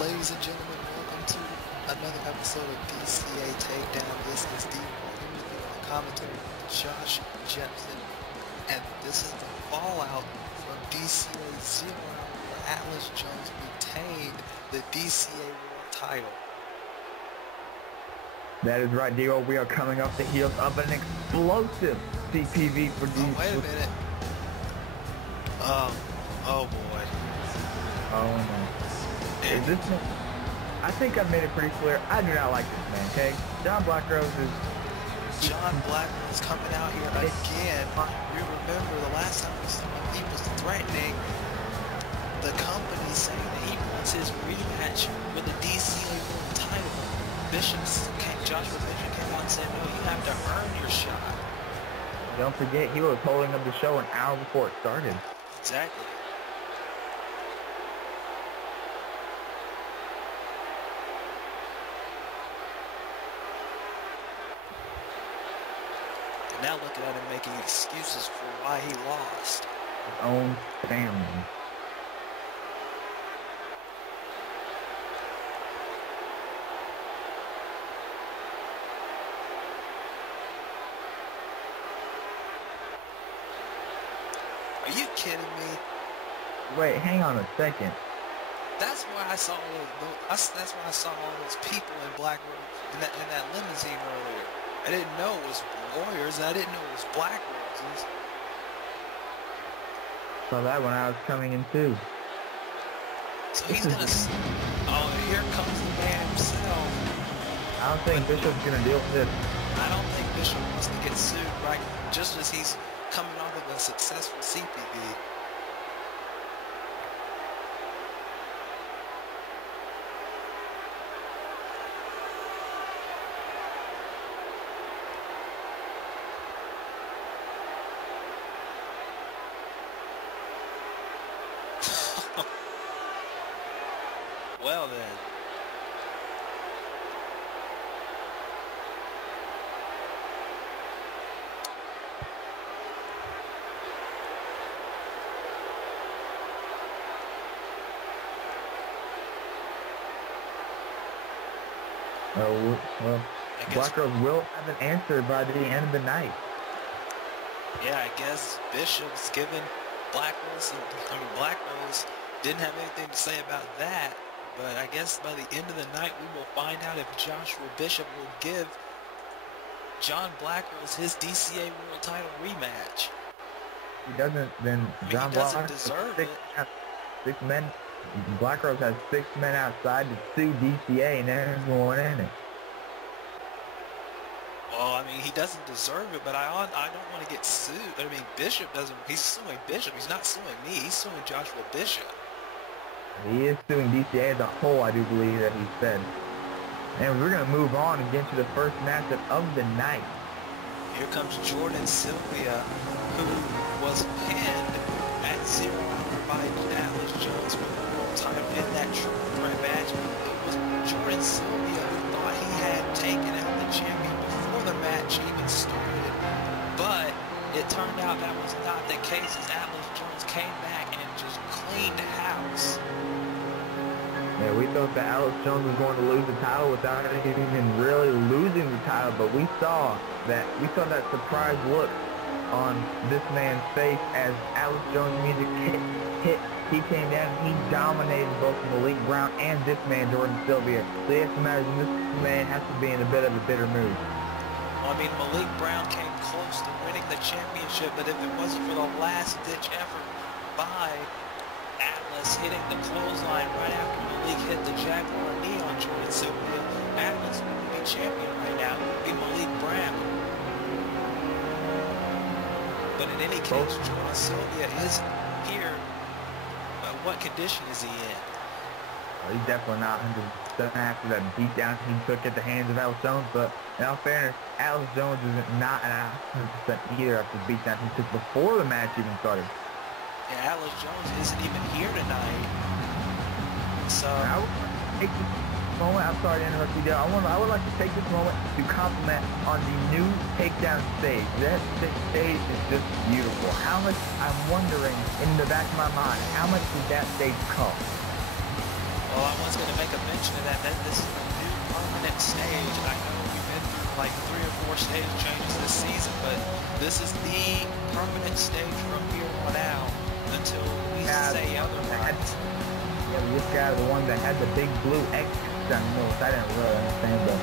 Ladies and gentlemen, welcome to another episode of DCA Takedown. This is the commentary with Josh Jepson, and this is the fallout from DCA Zero Hour where Atlas Jones retained the DCA World Title. That is right, Dio. We are coming off the heels of an explosive CPV for DCA. Oh, wait a minute. Oh boy. Oh no. Is this man? I think I've made it pretty clear. I do not like this man, okay? John Blackrose's coming out here again. You remember the last time he was threatening the company, saying that he wants his rematch with the DCA World Title. Joshua Bishop came out and said, no, you have to earn your shot. Don't forget, he was holding up the show an hour before it started. Exactly. Now looking at him making excuses for why he lost. His own family. Are you kidding me? Wait, hang on a second. That's why I saw all those people in Black Rose in that limousine earlier. I didn't know it was Warriors, and I didn't know it was Black Roses. Saw that when I was coming in too. So he's gonna. Oh, here comes the man himself. I don't think Bishop's gonna deal with this. I don't think Bishop wants to get sued, right? Just as he's coming off of a successful CPV. Well then. Well, Blackrose will have an answer by the end of the night. Yeah, I guess Bishop's given Blackrose didn't have anything to say about that. But I guess by the end of the night, we will find out if Joshua Bishop will give John Blackrose his DCA World Title rematch. If he doesn't, then John doesn't deserve it. Six men. Blackrose has 6 men outside to sue DCA, and there's one in it. Well, I mean, he doesn't deserve it, but I don't want to get sued. I mean, Bishop doesn't. He's suing Bishop. He's not suing me. He's suing Joshua Bishop. He is suing DCA as a whole, I do believe that he said. And we're going to move on and get to the first matchup of the night. Here comes Jordan Sylvia, who was pinned at 0 Hour by Atlas Jones with the World Title in that triple threat match. It was Jordan Sylvia who thought he had taken out the champion before the match even started. But it turned out that was not the case as Atlas Jones came back and just cleaned house. Yeah, we thought that Atlas Jones was going to lose the title without even really losing the title, but we saw that surprise look on this man's face as Atlas Jones' music hit. He came down and he dominated both Malik Brown and this man, Jordan Sylvia. So you have to imagine this man has to be in a bit of a bitter mood. Well, I mean, Malik Brown came close to winning the championship, but if it wasn't for the last-ditch effort by Atlas hitting the clothesline right after Malik hit the Jaguar knee on Jordan Sylvia, Atlas wouldn't be champion right now. It would be Malik Brown. But in any case, Jordan Sylvia is here. But what condition is he in? Well, he's definitely not 100% after that beatdown he took at the hands of Atlas Jones, but in all fairness, Atlas Jones is not 100% either after the beatdown he took before the match even started. Yeah, Atlas Jones isn't even here tonight. So I would take this moment. I'm sorry to interrupt you there. I would like to take this moment to compliment on the new takedown stage. That stage is just beautiful. How much, I'm wondering in the back of my mind, how much did that stage cost? Well, Well, I was going to make a mention of that this is a new permanent stage. I know we've been through like 3 or 4 stage changes this season, but this is the permanent stage from here on out until we say otherwise. Yeah, we just got the one that had the big blue X down the middle. I didn't really understand, but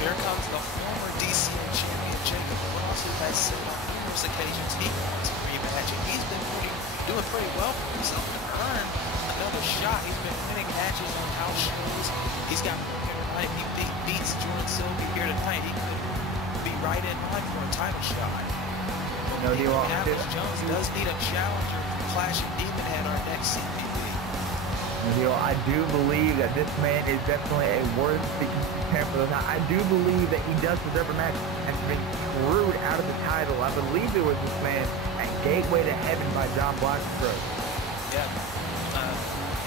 Here comes the former DCA champion, Jacob Cross, who has said on numerous occasions he wants a rematch, and he's been doing pretty well for himself to earn another shot. He's been winning matches on house shows. He's got one here tonight. He beats Jordan Sylvia here tonight. He could be right in line for a title shot. no, do you want Atlas Jones does need a challenger for Clash of Demon Head, our next CPV. I do believe that this man is definitely a worthy contender for this. I do believe that he does deserve a match and has been screwed out of the title. I believe it was this man at Gateway to Heaven by John Blackstroke. Yeah,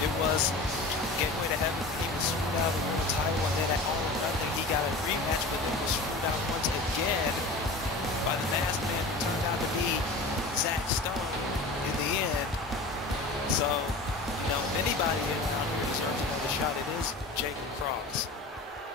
it was Gateway to Heaven. He was screwed out of the world title, and then at All or Nothing he got a rematch, but then was screwed out once again by the masked man who turned out to be Zach Stone in the end. So, you know, if anybody out here deserves another shot, it is Jacob Cross.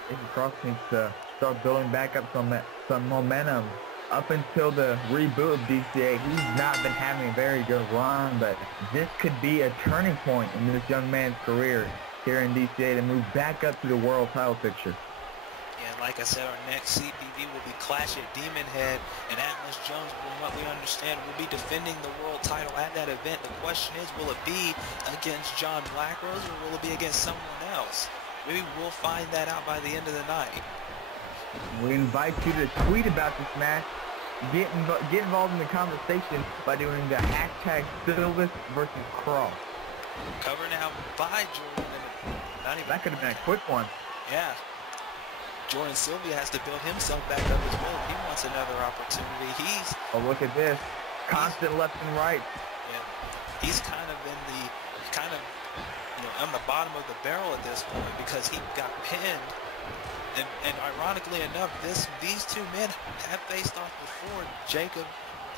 Jacob Cross needs to start building back up some momentum. Up until the reboot of DCA, he's not been having a very good run, but this could be a turning point in this young man's career here in DCA to move back up to the world title picture. Yeah, like I said, our next CPV will be Clash at Demon Head, and Atlas Jones, from what we understand, will be defending the world title at that event. The question is, will it be against John Blackrose, or will it be against someone else? Maybe we'll find that out by the end of the night. We invite you to tweet about this match. Get involved in the conversation by doing the hashtag Silvis versus Cross. Cover now by Jordan. That could have been a quick one. Yeah. Jordan Sylvia has to build himself back up as well if he wants another opportunity. Oh, look at this. Constant left and right. Yeah. He's kind of on the bottom of the barrel at this point because he got pinned. And ironically enough, these two men have faced off before. Jacob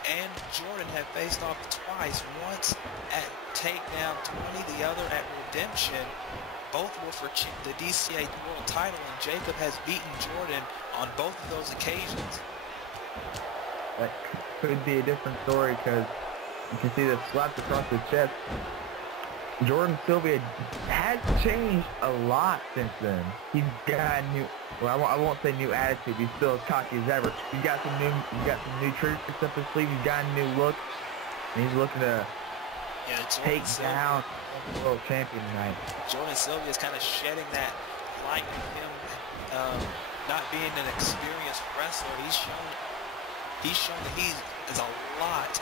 and Jordan have faced off twice. Once at Takedown 20, the other at Redemption. Both were for the DCA World Title, and Jacob has beaten Jordan on both of those occasions. That could be a different story because you can see the slaps across the chest. Jordan Sylvia has changed a lot since then. He's got a new, well, I won't say new attitude. He's still as cocky as ever. He's got some new tricks up his sleeve. He's got a new look, and he's looking to take down the world champion tonight. Jordan Sylvia is kind of shedding that light of him not being an experienced wrestler. He's shown that he is a lot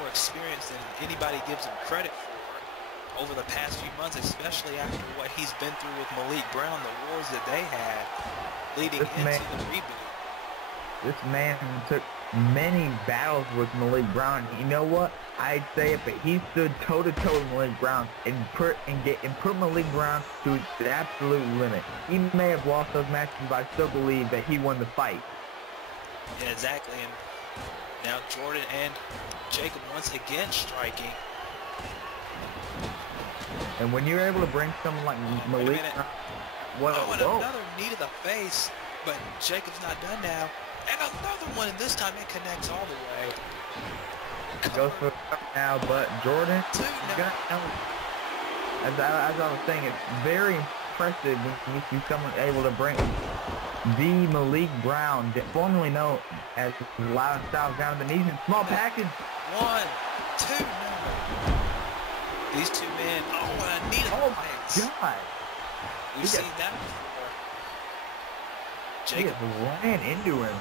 more experienced than anybody gives him credit for over the past few months, especially after what he's been through with Malik Brown, the wars that they had leading into the reboot. This man took many battles with Malik Brown. You know what? I'd say it, but he stood toe-to-toe with Malik Brown and put Malik Brown to the absolute limit. He may have lost those matches, but I still believe that he won the fight. Yeah, exactly. And now Jordan and Jacob once again striking. And when you're able to bring someone like Malik, another knee to the face, but Jacob's not done now. And another one, and this time it connects all the way. Goes for it now, but Jordan, as I was saying, it's very impressive when you see someone able to bring the Malik Brown, formerly known as Loud Styles, down to the knees in small package. 1, 2, no. These two men, a knee to the face. God. We've seen that before. Jacob ran into him.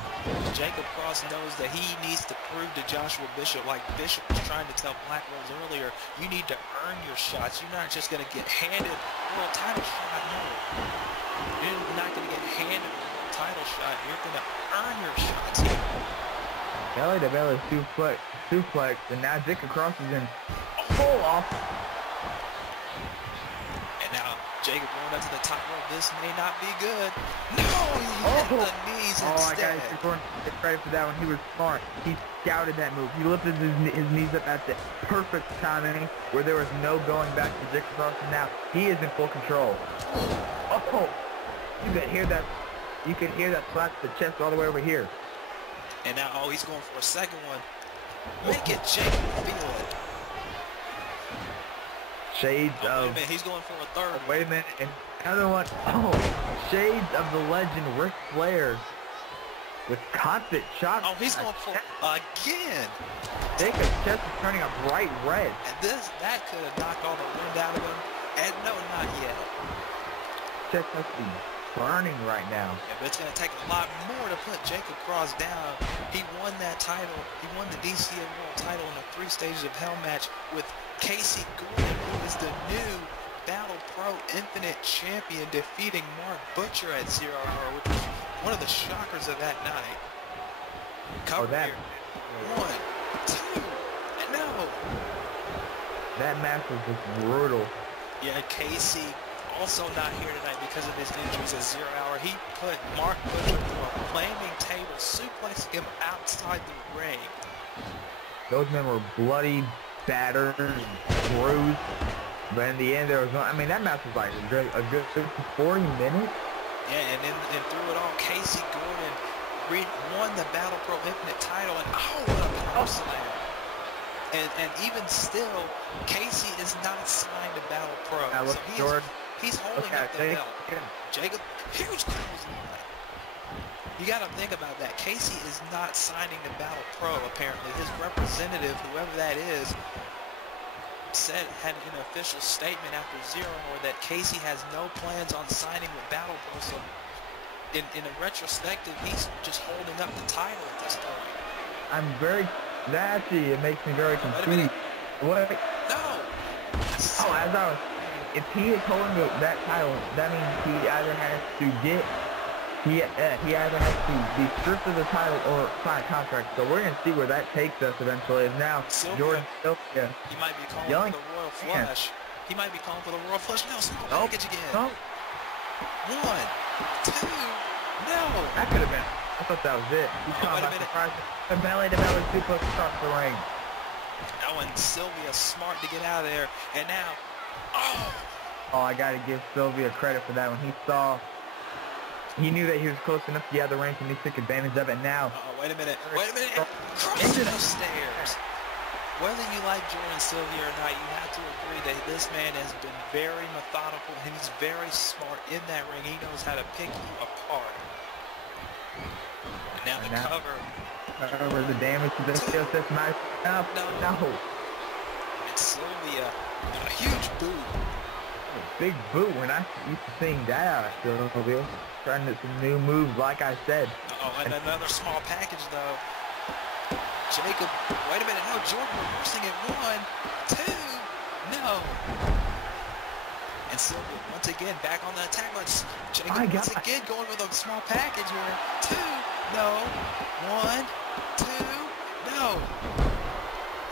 Jacob Cross knows that he needs to prove to Joshua Bishop, like Bishop was trying to tell Blackrose earlier, you need to earn your shots. You're not just going to get handed a world title shot. No. You're not going to get handed a world title shot. You're going to earn your shots here. Belly to belly suplex, and now Jacob Cross is in full off. And now Jacob going up to the top rope. This may not be good. No, he hit the knees instead. I got to give credit for that one. He was smart. He scouted that move. He lifted his knees up at the perfect timing where there was no going back to Jacob Carlson. Now he is in full control. Oh, you could hear that. You could hear that slap to the chest all the way over here. And now, oh, he's going for a second one. Make it Jacob feel it. Shades of... Wait a minute, he's going for a third. Wait a minute, and another one. Oh, shades of the legend Ric Flair with constant shots. Oh, he's going for again. Jacob's chest is turning a bright red. And that could have knocked all the wind out of him. And no, not yet. Chest must be burning right now. Yeah, but it's going to take a lot more to put Jacob Cross down. He won that title. He won the DCA World Title in a 3 stages of hell match with Casey Gordon, who is the new Battle Pro Infinite Champion, defeating Mark Butcher at 0 Hour, which was one of the shockers of that night. Cover here. 1, 2, and no. That match was just brutal. Yeah, Casey also not here tonight because of his injuries at 0 Hour. He put Mark Butcher through a flaming table, suplexing him outside the ring. Those men were bloody, battered, bruised. But in the end, there was no... I mean, that match was like a good 40 minutes. Yeah, and through it all, Casey Gordon won the Battle Pro Infinite title, and oh, what a power slam. And even still, Casey is not signed to Battle Pro. Now look, so Jordan. He's holding up the belt. Jacob, huge clothesline. You got to think about that. Casey is not signing to Battle Pro, apparently. His representative, whoever that is, had an official statement after 0 Hour that Casey has no plans on signing with Battle Pro. So in a retrospective, he's just holding up the title at this point. That actually, it makes me very confused. What? No. Oh, as I was saying, if he is holding that title, that means he either has to he either has to be stripped of the title or sign a contract. So we're gonna see where that takes us eventually. Is now Jordan Sylvia. He might be calling for the Royal Flush. He might be calling for the Royal Flush. No, small package again. No. 1, 2, no. That could have been. I thought that was it. He's caught by surprise. A belly-to-belly suplex across the ring. Oh, and Sylvia smart to get out of there. And now, oh, I got to give Sylvia credit for that one. He knew that he was close enough to the other ring, and he took advantage of it. Now. Wait a minute. Crossing those stairs. Whether you like Jordan Sylvia or not, you have to agree that this man has been very methodical, and he's very smart in that ring. He knows how to pick you apart. And now the cover. Over the damage to the skill set match. No. And Sylvia, a huge boot. A big boot when I used to seeing that out of Sylvia. Trying to some new moves, like I said. And another small package though. Jacob, wait a minute, no, Jordan reversing it. 1, 2, no. And Sylvia once again back on the attack. Jacob once again going with a small package here. 2, no. 1, 2, no.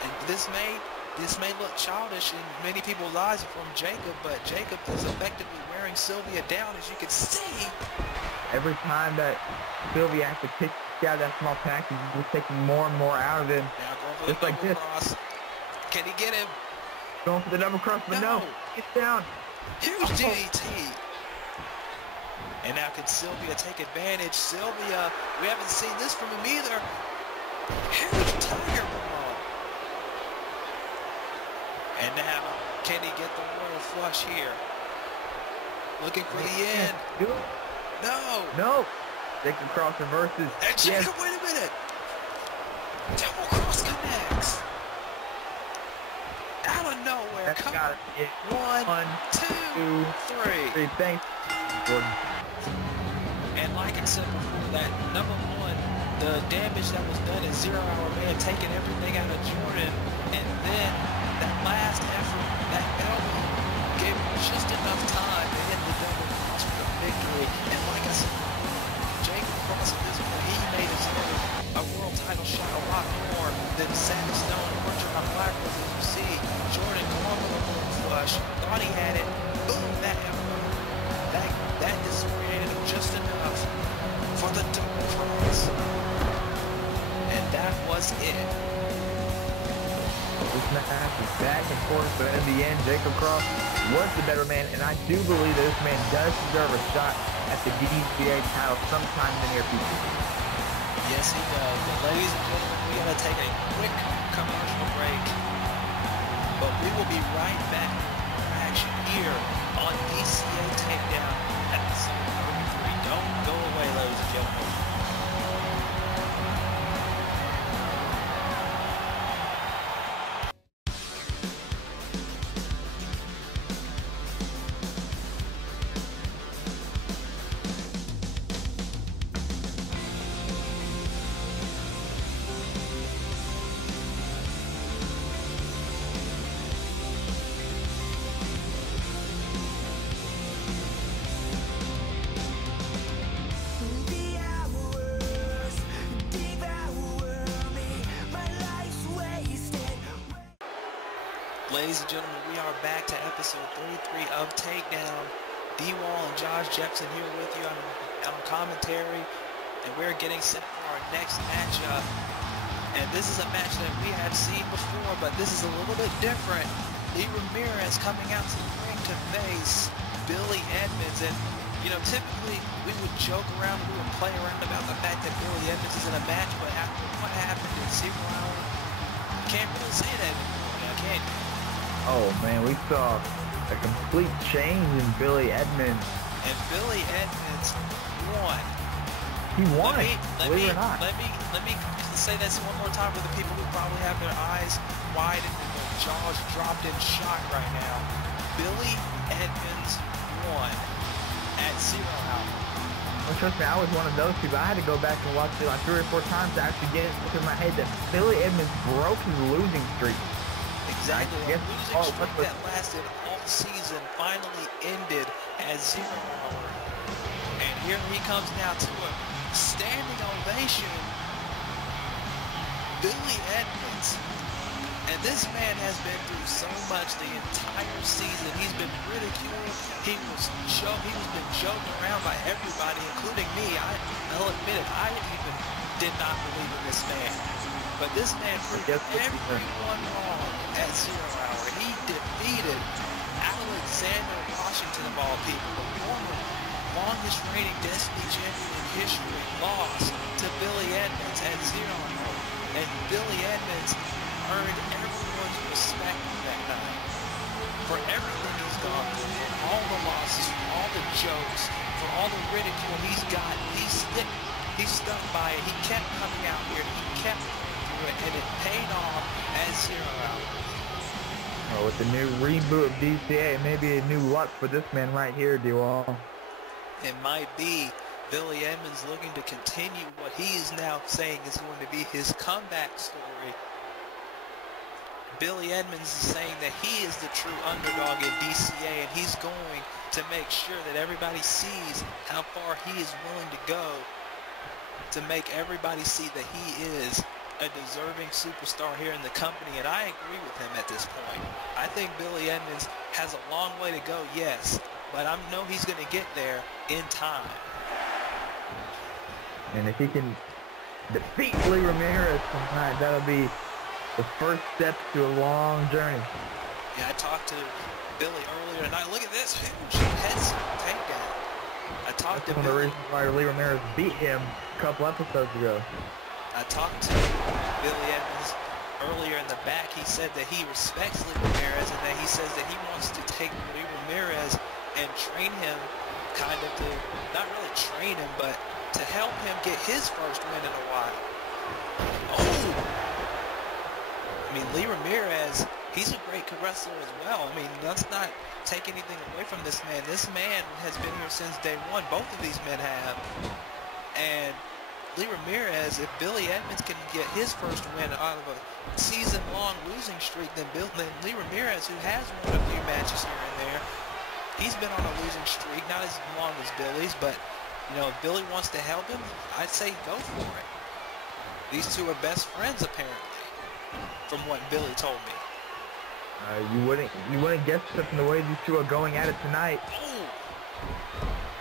And this may look childish in many people's eyes from Jacob, but Jacob is effectively wearing Sylvia down, as you can see. Every time that Sylvia has to pick out that small package, he's just taking more and more out of him. Now going for just the like double this. Cross. Can he get him? Going for the double cross, but no. Get down. Huge DDT. And now can Sylvia take advantage? Sylvia, we haven't seen this from him either. Huge tiger bomb. And now, can he get the Royal Flush here? Looking for the end. No. Jacob Cross reverses. And Jacob, wait a minute. Double cross connects. Out of nowhere. Come on. 1, 2, 3. Thanks, Jordan. And like I said before, that number 1, the damage that was done at 0 Hour Man, taking everything out of Jordan, and then that last effort, that elbow, gave him just enough time to hit the double cross for the victory. And like I said, Jacob Cross at this point, he may deserve a world title shot a lot more than Savage Stone and Butcher on Black Rose. As you see, Jordan going for the Royal Flush, thought he had it, boom, that elbow. and forth, but in the end, Jacob Cross was the better man, and I do believe that this man does deserve a shot at the DCA title sometime in the near future. Yes, he does. But ladies and gentlemen, we got to take a quick commercial break. But we will be right back for action here on DCA Takedown episode 33. Don't go away, ladies and gentlemen. Ladies and gentlemen, we are back to episode 33 of Takedown. D-Wall and Josh Jepson here with you on commentary, and we're getting set for our next matchup. And this is a match that we have seen before, but this is a little bit different. Lee Ramirez coming out to the ring to face Billy Edmonds. And, you know, typically we would joke around, we would play around about the fact that Billy Edmonds is in a match, but after what happened in Zero Hour, you can't really say that anymore now, can you? Oh man, we saw a complete change in Billy Edmonds. And Billy Edmonds won. He won. Let me say this one more time for the people who probably have their eyes wide and their jaws dropped in shock right now. Billy Edmonds won at Zero Hour. Well, trust me, I was one of those people. I had to go back and watch it like 3 or 4 times to actually get it into my head that Billy Edmonds broke his losing streak. Exactly. A losing streak that lasted all season finally ended at Zero Hour. And here he comes now to a standing ovation. Billy Edmonds. And this man has been through so much the entire season. He's been ridiculed. He was been joked around by everybody, including me. I'll admit it, I even did not believe in this man. But this man proved everyone wrong at Zero Hour. He defeated Alexander Washington, of all people, the former longest reigning Destiny champion in history, lost to Billy Edmonds at Zero Hour. And Billy Edmonds earned everyone's respect that night for everything he's gone through, for all the losses, for all the jokes, for all the ridicule he's got. He stuck by it. He kept coming out here. He kept and it paid off at Zero Hour. Oh, with the new reboot of DCA, maybe a new luck for this man right here, D-Wall. It might be Billy Edmonds looking to continue what he is now saying is going to be his comeback story. Billy Edmonds is saying that he is the true underdog in DCA, and he's going to make sure that everybody sees how far he is willing to go to make everybody see that he is a deserving superstar here in the company, and I agree with him at this point. I think Billy Edmonds has a long way to go, yes, but I know he's going to get there in time. And if he can defeat Lee Ramirez tonight, that'll be the first step to a long journey. Yeah, I talked to Billy earlier tonight. Look at this huge head takedown. I talked to Billy. That's one of the reasons why Lee Ramirez beat him a couple episodes ago. I talked to Billy Edmonds earlier in the back. He said that he respects Lee Ramirez, and that he says that he wants to take Lee Ramirez and train him, kind of to, not really train him, but to help him get his first win in a while. Oh! I mean, Lee Ramirez, he's a great wrestler as well. I mean, let's not take anything away from this man. This man has been here since day one. Both of these men have. And Lee Ramirez, if Billy Edmonds can get his first win out of a season-long losing streak, then Lee Ramirez, who has won a few matches here and there, he's been on a losing streak, not as long as Billy's, but, you know, if Billy wants to help him, I'd say go for it. These two are best friends, apparently, from what Billy told me. You wouldn't guess it from the way these two are going at it tonight. Oh.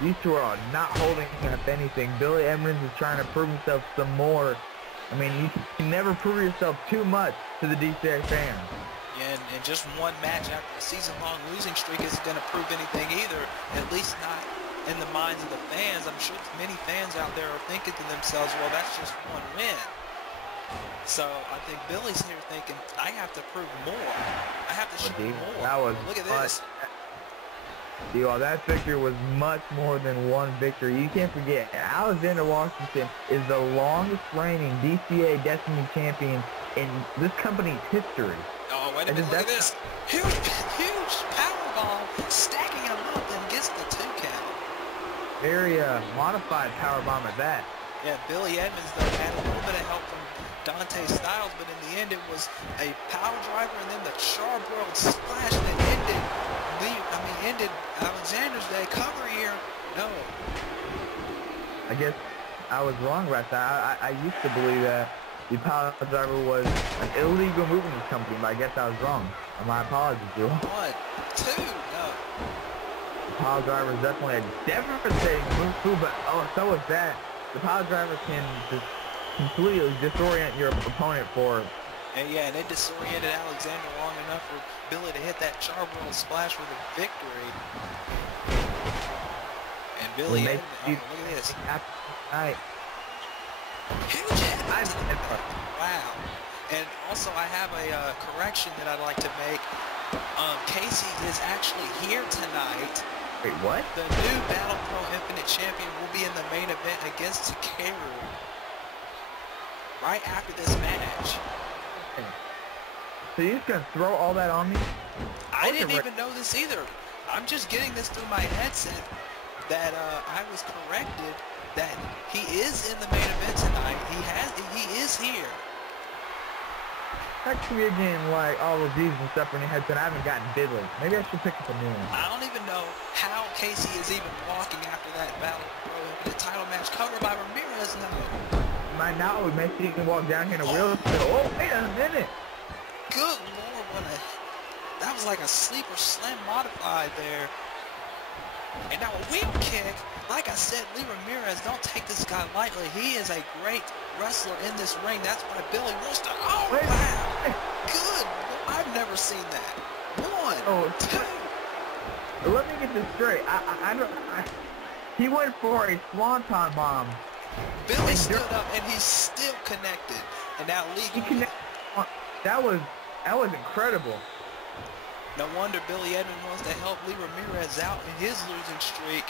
These two are not holding up anything. Billy Edmonds is trying to prove himself some more. I mean, you can never prove yourself too much to the DCA fans. Yeah, And just one match after a season-long losing streak isn't going to prove anything either, at least not in the minds of the fans. I'm sure many fans out there are thinking to themselves, well, that's just one win. So I think Billy's here thinking, I have to prove more. I have to show more. Look at this. That victory was much more than one victory. You can't forget, Alexander Washington is the longest reigning DCA Destiny champion in this company's history. Oh, wait a minute, look at this. Huge powerbomb, stacking him up and gets the 2 count. Very modified powerbomb at that. Yeah, Billy Edmonds, though, had a little bit of help from Dante Styles, but in the end it was a power driver and then the charbroiled splash that ended Alexander's day. Cover here. No. I guess I was wrong about that. I used to believe that the power driver was an illegal move in this company, but I guess I was wrong. My apologies, Drew. 1, 2, no. The power driver is definitely a devastating move, but so is that. The power driver can just completely disorient your opponent for. And yeah, and it disoriented Alexander long enough for Billy to hit that charbroiled splash for the victory. And Billy, look at this. Huge hit. Wow. And also I have a correction that I'd like to make. Casey is actually here tonight. Wait, what? The new Battle Pro Infinite Champion will be in the main event against Takeru right after this match. So you're just going to throw all that on me? I didn't even know this either. I'm just getting this through my headset that I was corrected that he is in the main event tonight. He is here. That could be a game like all of these and stuff when your headset. I haven't gotten diddly. Maybe I should pick up a new one. I don't even know how Casey is even walking after that Battle Pro Infinite title match covered by Ramirez now. Might now would make you can walk down here in a wheelchair. Oh, wait a minute. Good Lord, that was like a sleeper slam modified there. And now a wheel kick. Like I said, Lee Ramirez, don't take this guy lightly. He is a great wrestler in this ring. That's why Billy wants to. Oh, wow. Good. I've never seen that. 1, 2. Let me get this straight. He went for a swanton bomb. Billy stood up and he's still connected. And now Lee. He connected. That was incredible. No wonder Billy Edmonds wants to help Lee Ramirez out in his losing streak,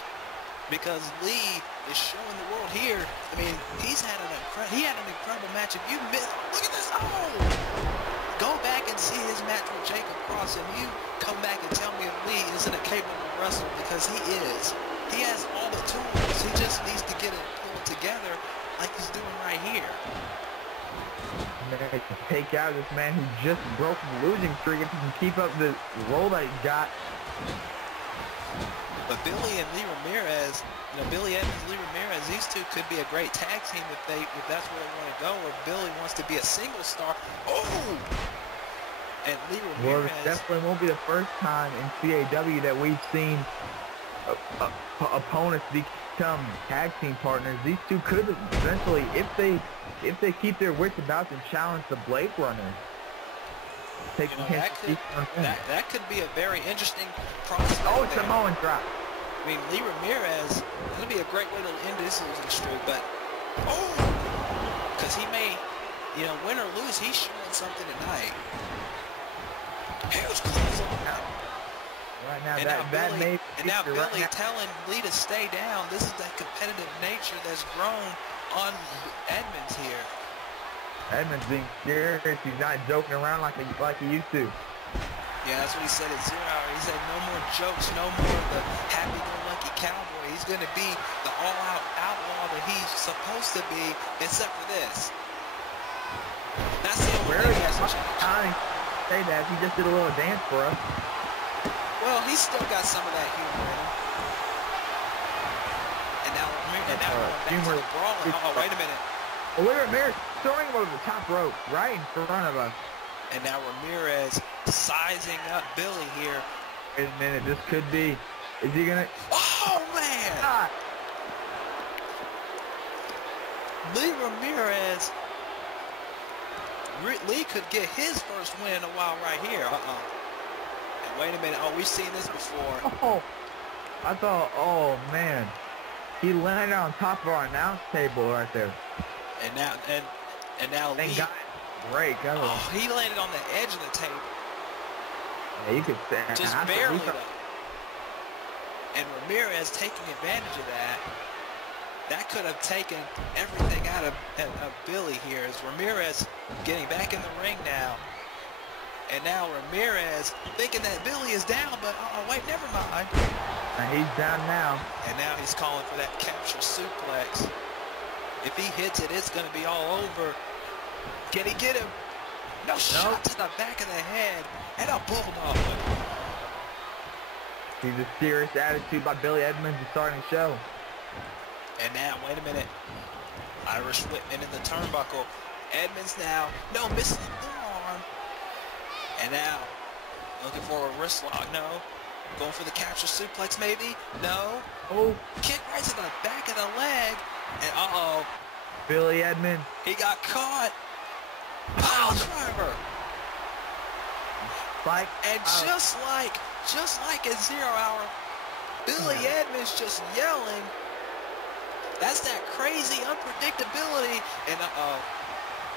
because Lee is showing the world here. I mean, he had an incredible match. If you missed, look at this! Oh, go back and see his match with Jacob Cross, and you come back and tell me if Lee isn't a capable wrestler, because he is. He has all the tools. He just needs to get it pulled together, like he's doing right here. To take out this man who just broke the losing streak, if he can keep up the role that he got. But Billy and Lee Ramirez, Billy Edmonds, Lee Ramirez, these two could be a great tag team if that's where they want to go. Or Billy wants to be a single star. Oh! And Lee Ramirez. Well, it definitely won't be the first time in CAW that we've seen opponents become tag team partners. These two could eventually, if they keep their wits about them, challenge the Blade Runners. That could be a very interesting prospect. Oh, it's a Samoan drop. I mean, Lee Ramirez, that'll be a great way to end this losing streak, but because he may, win or lose, he's showing something tonight. Huge close on. Right now, now Billy telling Lee to stay down. This is that competitive nature that's grown on Edmonds here. Edmonds being serious. He's not joking around like he used to. Yeah, that's what he said at 0 Hour. He said no more jokes, no more of the happy-go-lucky cowboy. He's going to be the all-out outlaw that he's supposed to be, except for this. That's the only thing that's changed. I say that. He just did a little dance for us. Well, he's still got some of that humor in him. And now humor. Oh, wait a minute. Oh, wait a minute. Throwing him over the top rope right in front of us. And now Ramirez sizing up Billy here. Wait a minute. This could be. Is he going to... Oh, man. God. Lee Ramirez Lee could get his first win in a while right here. And wait a minute. Oh, we've seen this before. Oh, I thought, oh man, he landed on top of our announce table right there. And now Thank Lee. God. Break. Oh, he landed on the edge of the table. Yeah, you could stand. Just barely though. And Ramirez taking advantage of that. That could have taken everything out of Billy here. As Ramirez getting back in the ring now. And now Ramirez thinking that Billy is down, but wait, never mind. And he's down now. And now he's calling for that capture suplex. If he hits it, it's going to be all over. Can he get him? No shot to the back of the head. And a bulldog. He's a serious attitude by Billy Edmonds is starting to show. And now, wait a minute. Irish Whitman in the turnbuckle. Edmonds now. No, missing the forearm. And now, looking for a wrist lock. No. Going for the capture suplex, maybe? No. Oh. Kick right to the back of the leg. And uh-oh. Billy Edmonds. He got caught. Pile driver. Spike. And just like at 0 Hour, Billy Edmonds just yelling. That's that crazy unpredictability. And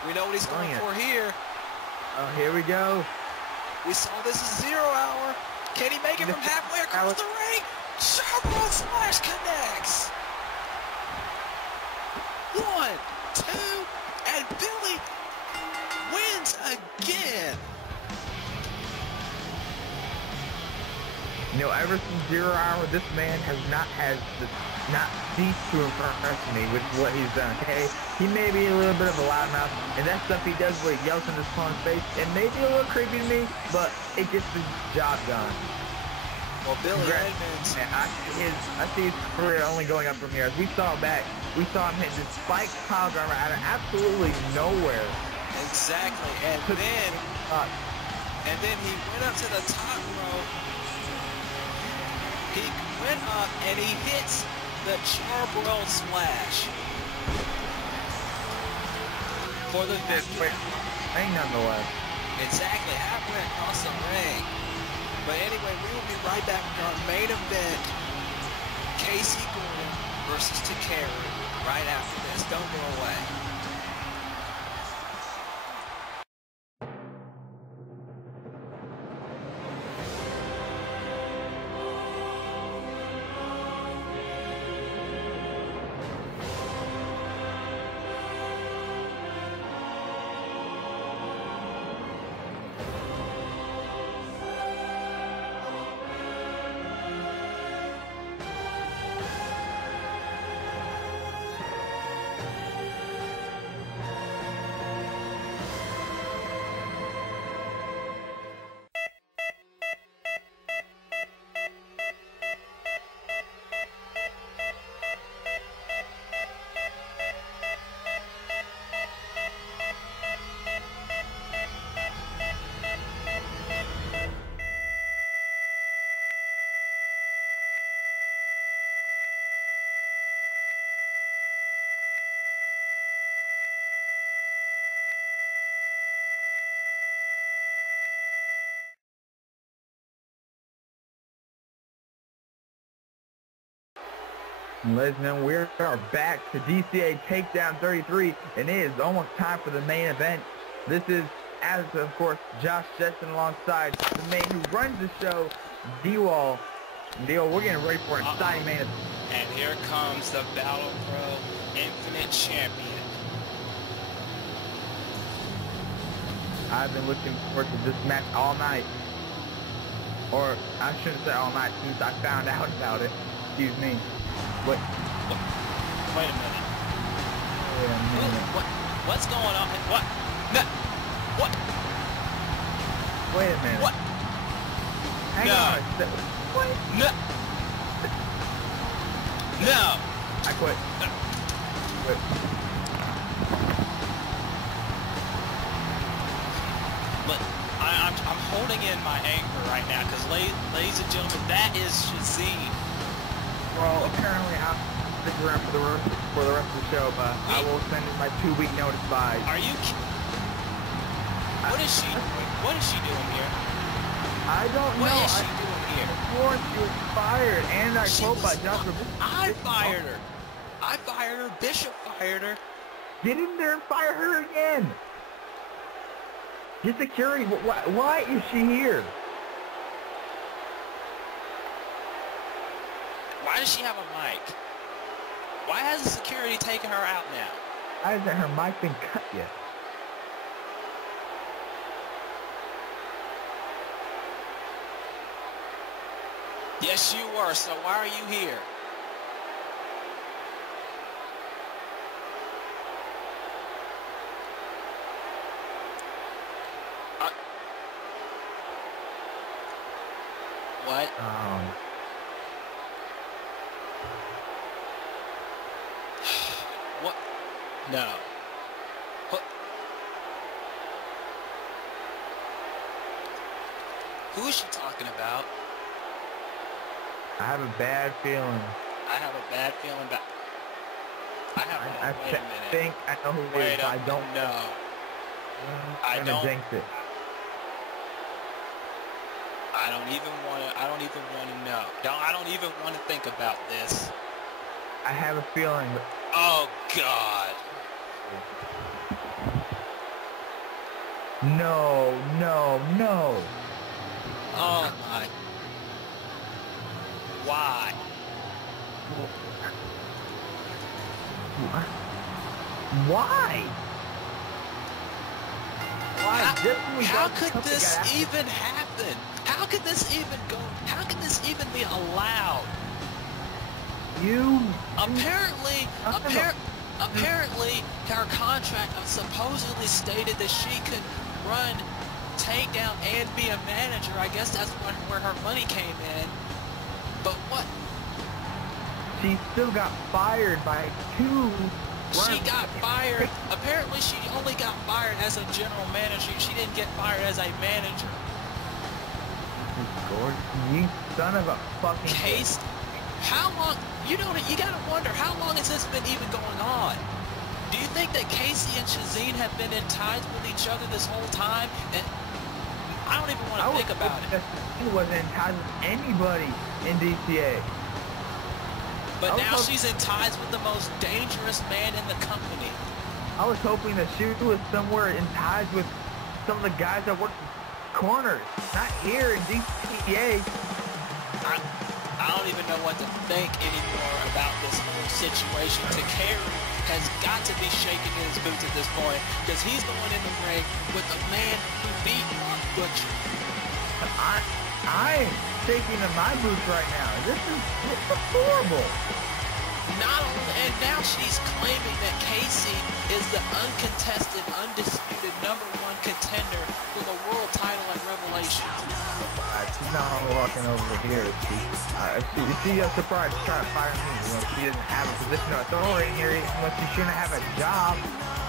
we know what he's going for here. Oh, here we go. We saw this as 0 Hour. Can he make it from halfway across the ring? Sharp roll slash connects. 1, 2, and Billy wins again. You know, ever since 0 Hour, this man has not ceased to impress me with what he's done, okay? He may be a little bit of a loudmouth, and that stuff he does where he yells in his opponent's face, it may be a little creepy to me, but it gets the job done. Well, Billy Edmonds. Man, I see his career only going up from here. As we saw him hit this spike pile driver out of absolutely nowhere. Exactly, and then he went up to the top rope. He went up and he hits the charbroiled splash for the victory. Ring nonetheless. Exactly, halfway across the ring. But anyway, we will be right back with our main event. Casey Gordon versus Takara right after this. Don't go away. Ladies and gentlemen, we are back to DCA Takedown 33, and it is almost time for the main event. This is, as of course, Josh Jetson alongside the man who runs the show, D-Wall. D-Wall, we're getting ready for an exciting main event. And here comes the Battle Pro Infinite Champion. I've been looking forward to this match all night. Or, I shouldn't say all night, since I found out about it. Excuse me. Wait a minute. What? What's going on? What? No. What? Wait a minute. What? Hang on. What? No. No. I quit. No. Quit. Look, I'm holding in my anger right now because, ladies and gentlemen, that is Shazam. Well, apparently I'll stick around for the rest of the show, but I will send in my 2-week notice by. Are you? What is she doing? What is she doing here? I don't know. What is she doing here? Before she was fired, and I quote by Joshua. I fired her. I fired her. Bishop fired her. Get in there and fire her again. Get security. Why is she here? Why does she have a mic? Why hasn't security taken her out now? Why hasn't her mic been cut yet? Yes, you were. So why are you here? What? What? No. Who is she talking about? I have a bad feeling. I have a bad feeling about... wait a minute. I think I know who it is. I don't know. I don't jinx it. I don't even want to know. I don't even want to think about this. I have a feeling. Oh God. No, no, no. Oh my. Why? Why? How could this even happen? How could this even go? How could this even be allowed? Apparently, her contract supposedly stated that she could run Takedown and be a manager. I guess that's where her money came in. But what? She still got fired by 2. She got fired. Apparently, she only got fired as a general manager. She didn't get fired as a manager. You son of a fucking case. How long? You gotta wonder, how long has this been even going on? Do you think that Casey and Shazeen have been in ties with each other this whole time? And I don't even want to think about it. She wasn't in ties with anybody in DCA. But now she's in ties with the most dangerous man in the company. I was hoping that she was somewhere in ties with some of the guys that work corners, not here in DCA. I don't even know what to think anymore about this whole situation. Takeri has got to be shaking in his boots at this point because he's going in the ring with the man who beat Mark Butcher. I'm shaking in my boots right now. This is horrible. And now she's claiming that Casey is the uncontested, undisputed #1 contender for the world title at Revelation. She's not walking over here. She's surprised trying to fire me when she doesn't have a position of authority here when she shouldn't have a job.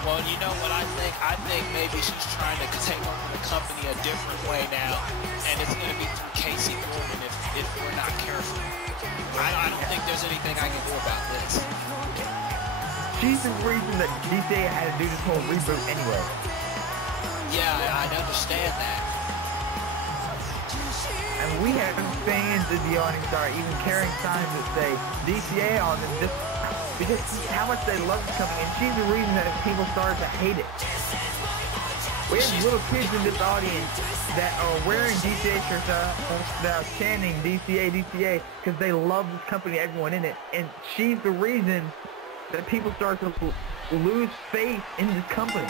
Well, you know what I think? I think maybe she's trying to take over the company a different way now, and it's going to be through Casey Gordon if we're not careful. I don't think there's anything I can do about this. She's the reason that DCA had to do this whole reboot anyway. Yeah, I understand that. And we have fans in the audience that are even carrying signs that say DCA on them just because how much they love this company, and she's the reason that people started to hate it. We have little kids in this audience that are wearing DCA shirts that are chanting DCA, DCA, because they love this company, everyone in it, and she's the reason that people start to lose faith in this company.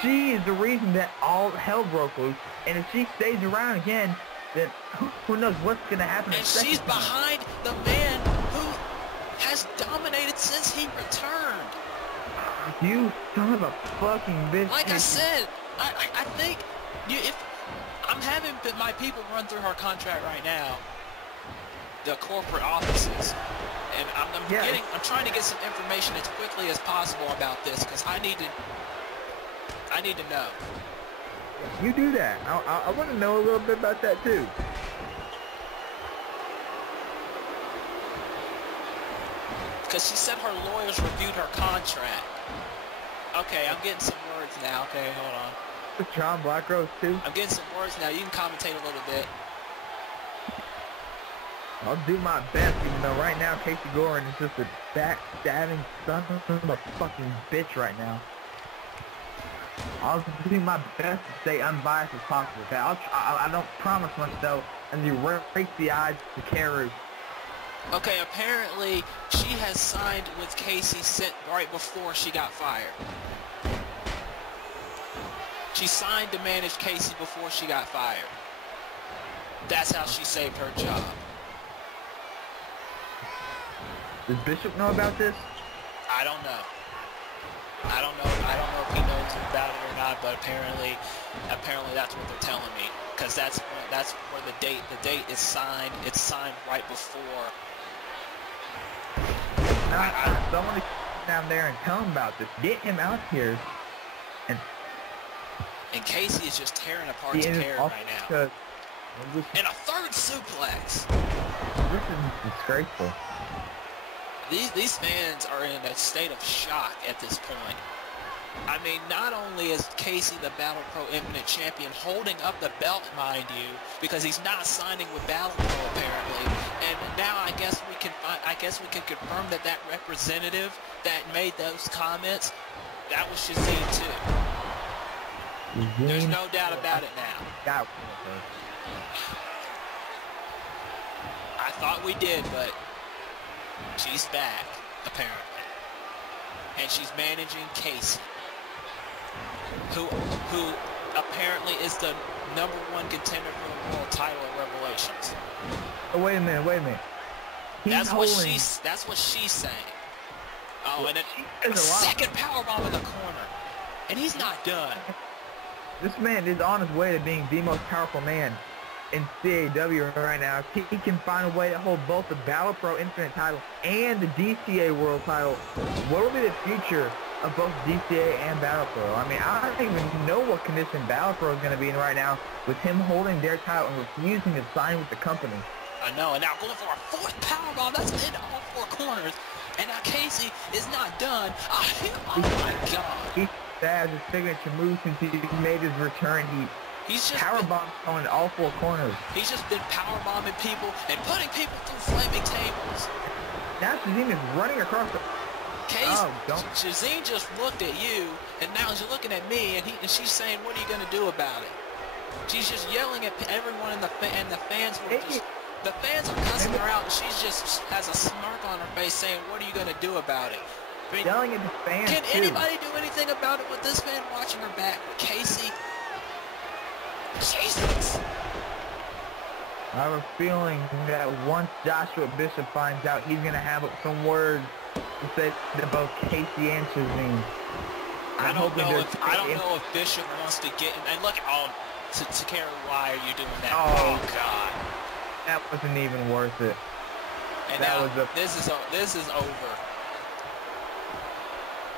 She is the reason that all hell broke loose, and if she stays around again, then who knows what's going to happen. And she's behind the man who has dominated since he returned. You son of a fucking bitch. Like I said, I think if I'm having my people run through her contract right now, the corporate offices, and I'm trying to get some information as quickly as possible about this because I need to know. You do that. I want to know a little bit about that too. Because she said her lawyers reviewed her contract. Okay, I'm getting some words now. Okay, hold on. with John Blackrose too? I'm getting some words now. You can commentate a little bit. I'll do my best, even though right now Casey Gordon is just a backstabbing son of a fucking bitch right now. I'll do my best to stay unbiased as possible. Okay, I don't promise much though, and you break the odds to Karu. Okay, apparently she has signed with Casey right before she got fired. She signed to manage Casey before she got fired. That's how she saved her job. Does Bishop know about this? I don't know. I don't know if he knows about it or not, but apparently that's what they're telling me. Because that's where the date is signed. It's signed right before. Someone to down there and tell him about this. Get him out here. And Casey is just tearing apart Takara right now. And a third suplex. This is disgraceful. These fans are in a state of shock at this point. I mean, not only is Casey the Battle Pro Infinite Champion holding up the belt, mind you, because he's not signing with Battle Pro apparently, and now I guess we can confirm that representative that made those comments, that was Shazeen too. There's no doubt about it now. I thought we did, but she's back, apparently. And she's managing Casey, who apparently is the #1 contender for the world title at Revelations. Oh, wait a minute. That's what she's saying. Oh, and a second powerbomb in the corner. And he's not done. This man is on his way to being the most powerful man in CAW right now. He can find a way to hold both the Battle Pro Infinite title and the DCA World title. What will be the future of both DCA and Battle Pro? I mean, I don't even know what condition Battle Pro is going to be in right now with him holding their title and refusing to sign with the company. I know, and now going for a fourth powerbomb. That's in all four corners. And now Casey is not done. Oh my God. He has his signature move since he made his return. He's just powerbombed on all four corners. He's just been powerbombing people and putting people through flaming tables. Now Shazeen is running across the... Shazeen just looked at you, and now she's looking at me, and she's saying, "What are you going to do about it?" She's just yelling at everyone, and the fans were just... The fans are cussing her out, and she's just has a smirk on her face saying, "What are you going to do about it?" I mean, yelling at the fans, can anybody do anything about it with this man watching her back? Casey? Jesus! I have a feeling that once Joshua Bishop finds out, he's going to have some words to say to both Casey and Shazeen. I don't know if Bishop wants to get... And look, Takara, why are you doing that? Oh, God. That wasn't even worth it. And now, this is over.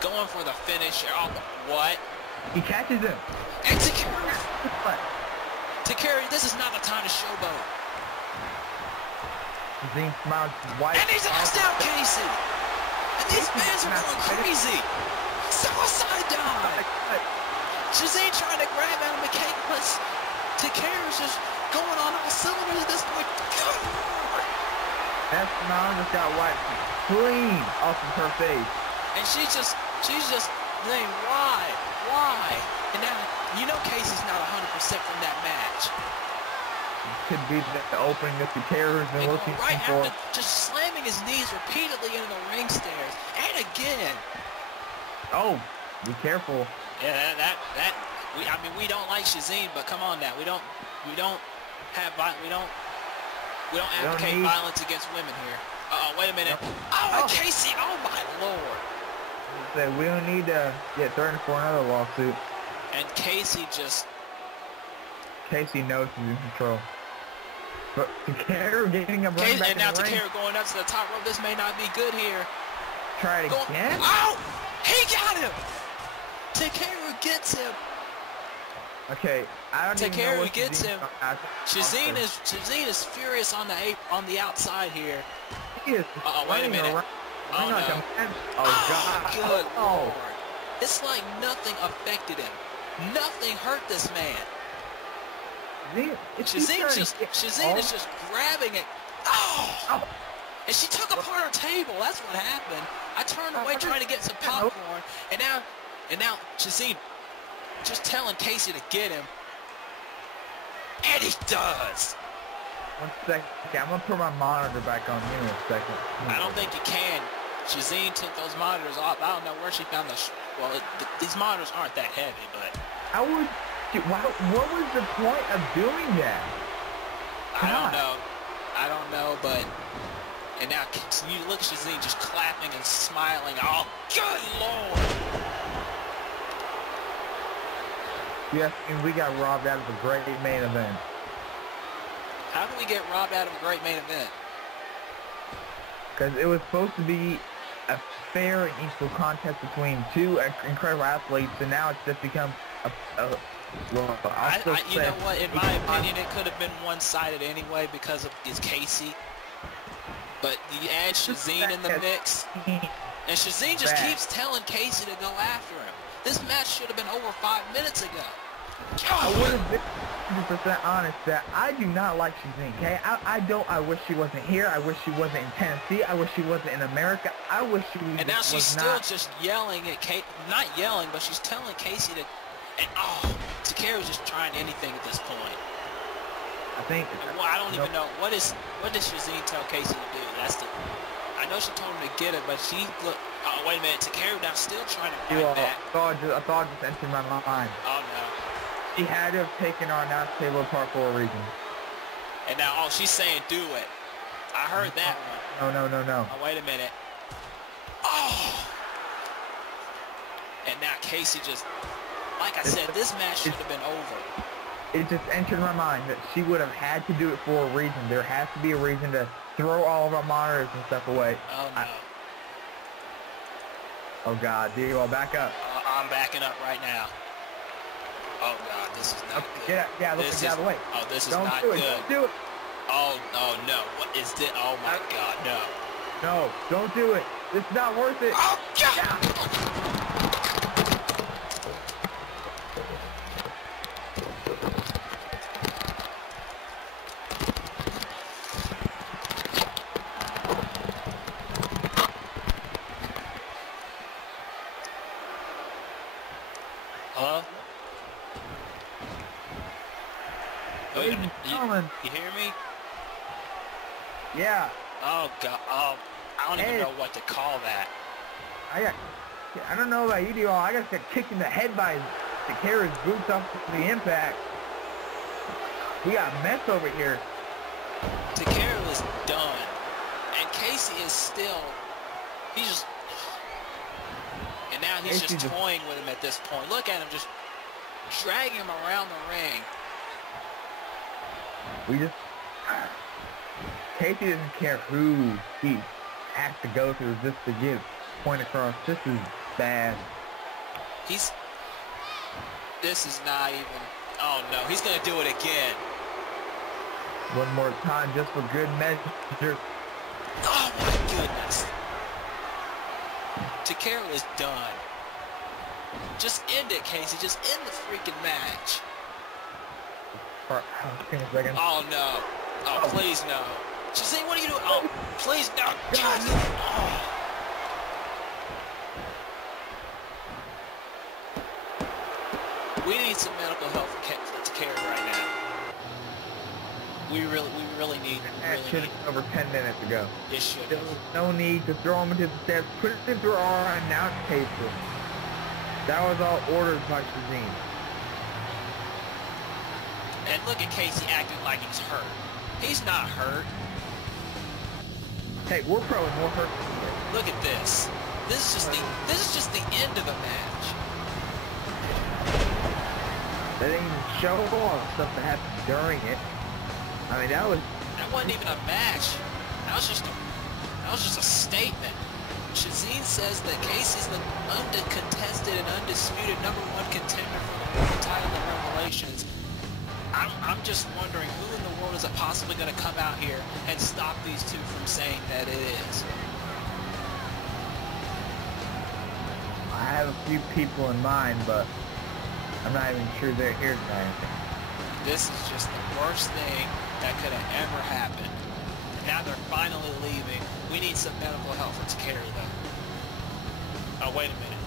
Going for the finish. Oh, what? He catches him. And Takara, this is not the time to showboat. Shazeen smiles white. And he's asked down Casey. And these fans are going crazy. Suicide dive. Shazeen trying to grab Adam McKay, but Takara's just going on all cylinders at this point. That smile just got wiped clean off of her face. And she's just saying, why? And now, you know Casey's not 100% from that match. It could be the opening that the Takara's been looking for. After just slamming his knees repeatedly into the ring stairs. And again. Oh, be careful. Yeah, I mean, we don't like Shazeen, but come on now. We don't advocate violence against women here. Wait a minute. Casey, oh my Lord. We don't need to get threatened for another lawsuit. And Casey knows he's in control. But Takara getting a run back in the ring. And now Takara going up to the top rope. This may not be good here. Try it again. Oh! He got him! Takara gets him. Okay, I don't even know what gets him. Shazeen is furious on the outside here. He is wait a minute. Oh, no. Oh, God. Good Lord. It's like nothing affected him. Nothing hurt this man. Shazine is just grabbing it. Oh! And she took apart her table. That's what happened. I turned away trying to get some popcorn, and now Shazine just telling Casey to get him, and he does. 1 second. Okay, I'm gonna put my monitor back on here in a second. I don't think you can. Shazine took those monitors off. I don't know where she found the. Well, these monitors aren't that heavy, but I would. What was the point of doing that? I don't know, but. And now you look at Shazine just clapping and smiling. Oh, good Lord! Yes, and we got robbed out of a great main event. How did we get robbed out of a great main event? Because it was supposed to be a fair and equal contest between two incredible athletes, and now it's just become you know what? In my opinion, it could have been one-sided anyway because of Casey. But you add Shazine in the mix, and Shazine just keeps telling Casey to go after him. This match should have been over 5 minutes ago. I would have been 100% honest that I do not like Shazine, okay? I wish she wasn't here. I wish she wasn't in Tennessee. I wish she wasn't in America. I wish she was not. And now she's still just yelling at Casey. Not yelling, but she's telling Casey to... And, Takara's just trying anything at this point. I think. Well, I don't even know what did Shazine tell Casey to do? I know she told him to get it, but she look. Oh wait a minute, Takara now still trying to fight back. I thought it just entered my mind. Oh no. She had to have taken our announce table apart for a reason. And now she's saying do it. I heard that one. No. Oh wait a minute. Oh. And now Casey just, like I said, this match should have been over. It just entered my mind that she would have had to do it for a reason. There has to be a reason to throw all of our monitors and stuff away. Oh, no. Oh, God. Diego, back up. I'm backing up right now. Oh, God. This is not good. Get out of the way. Oh, this is not good. Don't do it. Oh, no. What is this? Oh, my God. No. No, don't do it. It's not worth it. Oh, God. Hello? You hear me? Yeah. Oh, God. Oh, I don't even know what to call that. I don't know about you, Diego. I got kicked in the head by Takara's boots off the impact. We got a mess over here. Takara is done. And Casey is still... And now he's just toying with him at this point. Look at him just dragging him around the ring. Casey doesn't care who he has to go through just to get point across. This is bad. This is not even... Oh, no. He's going to do it again. One more time just for good measure. Oh, my goodness. Takara is done. Just end it, Casey. Just end the freaking match. Oh, no. Oh, please, no. Shazine, what are you doing? Oh, please, no. God. Oh. We need some medical help for Takara right now. We really need. That should have been over 10 minutes ago. It should have. There was no need to throw him into the steps. Put it through our announce table. That was all ordered by Shazine. And look at Casey acting like he's hurt. He's not hurt. Hey, we're probably more hurt than he is. Look at this. This is just the end of the match. They didn't even show all the stuff that happened during it. I mean, that wasn't even a match. That was just a statement. Shazine says that Casey's the uncontested and undisputed #1 contender for the World Title of Revelations. I'm just wondering who in the world is it possibly going to come out here and stop these two from saying that it is. I have a few people in mind, but I'm not even sure they're here tonight. This is just the worst thing that could have ever happened. And now they're finally leaving. We need some medical help for Takeri, though. Oh, wait a minute.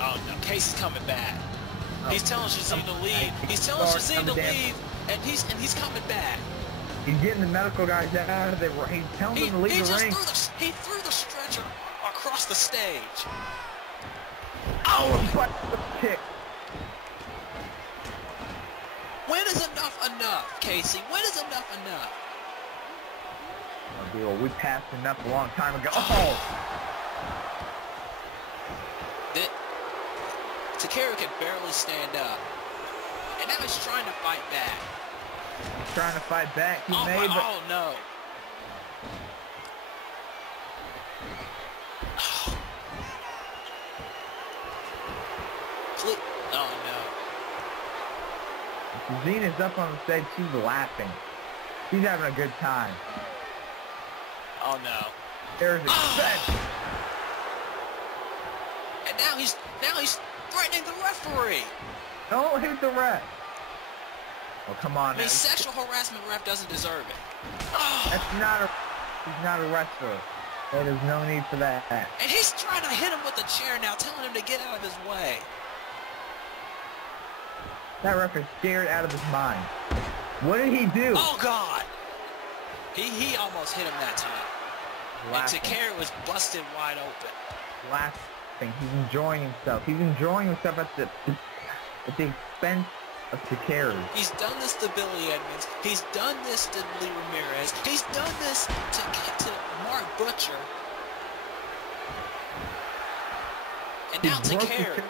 Oh, no. Casey's coming back. He's telling Shazine to leave. He's telling Shazine to leave, and he's coming back. He's getting the medical guys out of there. He's telling them to leave the ring. He threw the stretcher across the stage. Oh, butt kick. When is enough, Casey? When is enough? Oh, deal. We passed enough a long time ago. Oh! Takeri can barely stand up. And now he's trying to fight back. He's trying to fight back. Oh, no. Please. Oh, no. Zena's up on the stage. She's laughing. She's having a good time. Oh, no. There's a set. And now he's threatening the referee. Don't hit the ref. Oh, come on. I mean, sexual harassment ref doesn't deserve it. Oh. He's not a wrestler. There's no need for that. And he's trying to hit him with the chair now, telling him to get out of his way. That ref is scared out of his mind. What did he do? Oh, God. He almost hit him that time. Laughing. And Takeri was busted wide open. Laughing. He's enjoying himself. He's enjoying himself at the expense of Takeri. He's done this to Billy Edmonds. He's done this to Lee Ramirez. He's done this to Mark Butcher. And now Takeri.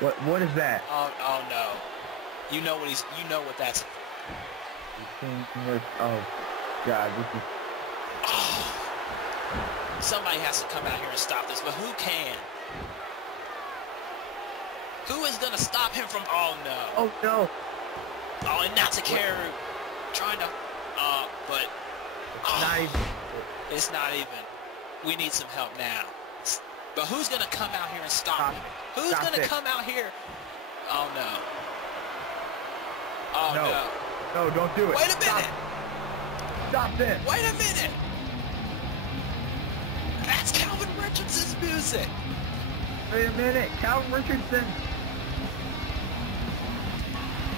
What is that? Oh no. You know what that's. Oh God, this is. Oh. Somebody has to come out here and stop this, but who can? Who is gonna stop him from? Oh no. Oh no. Oh, and now Takeri trying to. But. Not even. It's not even. We need some help now. But who's gonna come out here and stop him? Who's gonna come out here? Oh no. Oh no. No, don't do it. Wait a minute. Stop this. Wait a minute. That's Calvin Richardson's music. Wait a minute. Calvin Richardson.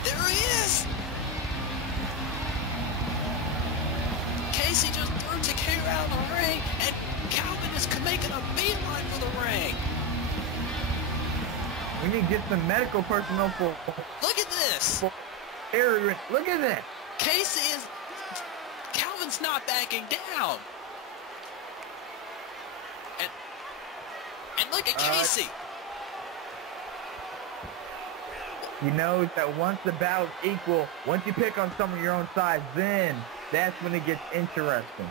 There he is. Casey just threw Takeri out of the ring, and Calvin is making a beeline for the ring. We need to get some medical personnel for. Look at this. Look at this. Casey is. Calvin's not backing down. And look at Casey. He knows that once the battle's equal, once you pick on someone your own size, then that's when it gets interesting.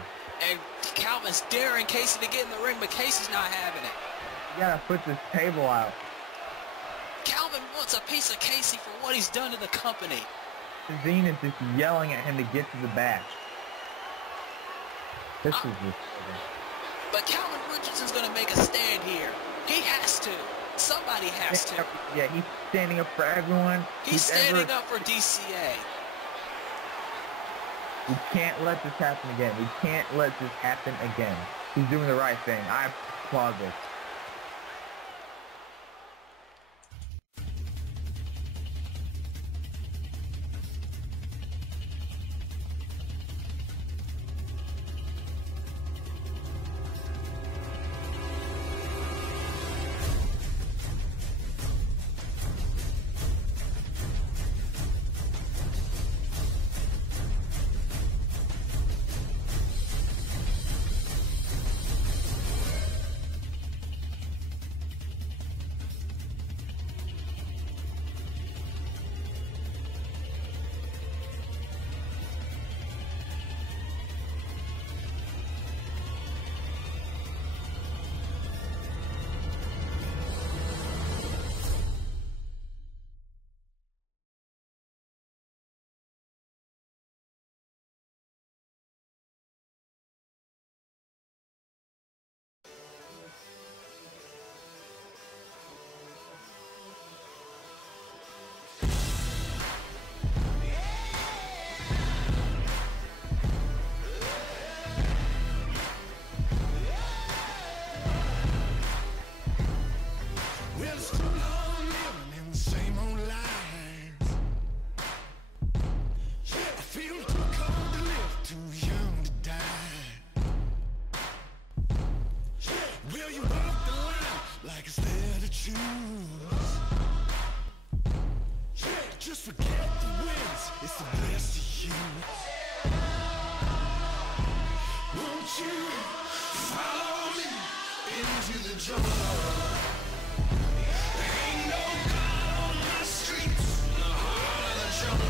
And Calvin's daring Casey to get in the ring, but Casey's not having it. You gotta put this table out. Calvin wants a piece of Casey for what he's done to the company. Zenith is just yelling at him to get to the back. This is just... But Calvin Richardson's going to make a stand here. He has to. Somebody has to. Yeah, he's standing up for everyone. He's standing up for DCA. We can't let this happen again. We can't let this happen again. He's doing the right thing. I applaud this. like it's there to choose. Just forget the wins, it's the best of you. Won't you follow me into the jungle? There ain't no God on my streets, in the heart of the jungle.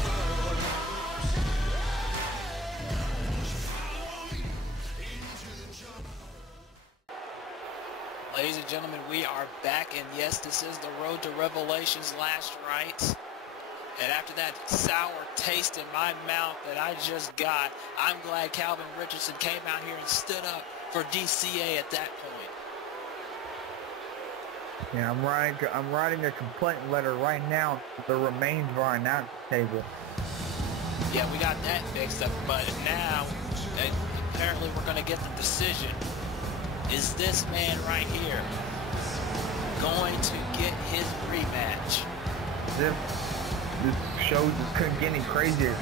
Follow me into the jungle. Ladies and gentlemen, we are back, and yes, this is the Road to Revelation's last rites. And after that sour taste in my mouth that I just got, I'm glad Calvin Richardson came out here and stood up for DCA at that point. Yeah, I'm writing a complaint letter right now. The remains of our announce table. Yeah, we got that fixed up, but now apparently we're going to get the decision. Is this man right here going to get his rematch? This show just couldn't get any crazier.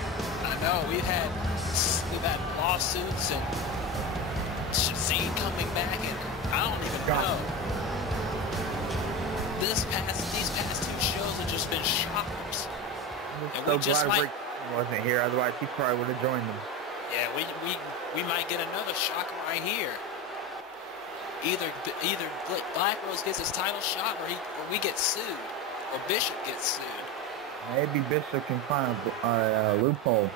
I know, we've had lawsuits and Shazam coming back, and I don't even know. These past two shows have just been shockers. And so we just glad might Rick wasn't here, otherwise he probably would have joined them. Yeah, we might get another shocker right here. Either Black Rose gets his title shot, or we get sued, or Bishop gets sued. Maybe Bishop can find a loophole.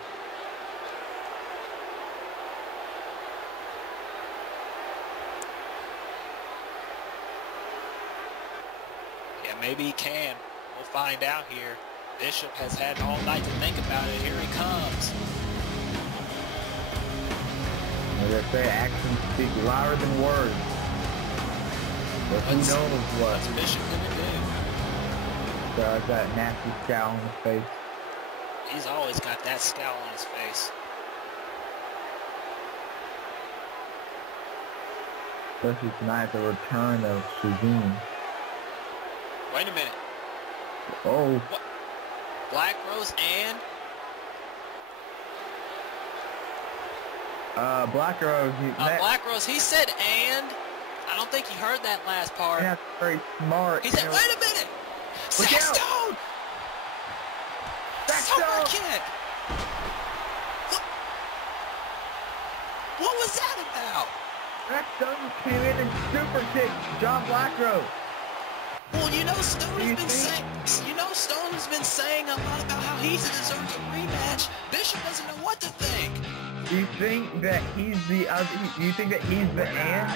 Yeah, maybe he can. We'll find out here. Bishop has had all night to think about it. Here he comes. As I say, actions speak louder than words. But who knows what? What's Bishop gonna do? Got that nasty scowl on his face. He's always got that scowl on his face. Especially tonight, the return of Shazam. Wait a minute. Oh. What? Black Rose and? Black Rose. Black Rose, he said and? I don't think he heard that last part. That's very smart. He said, wait a minute! Saxstone! Super kick! What was that about? Saxstone came in and super kicked John Blackrose. Well, you know, Stone's been saying a lot about how he deserves a rematch. Bishop doesn't know what to think. Do you think that he's the and?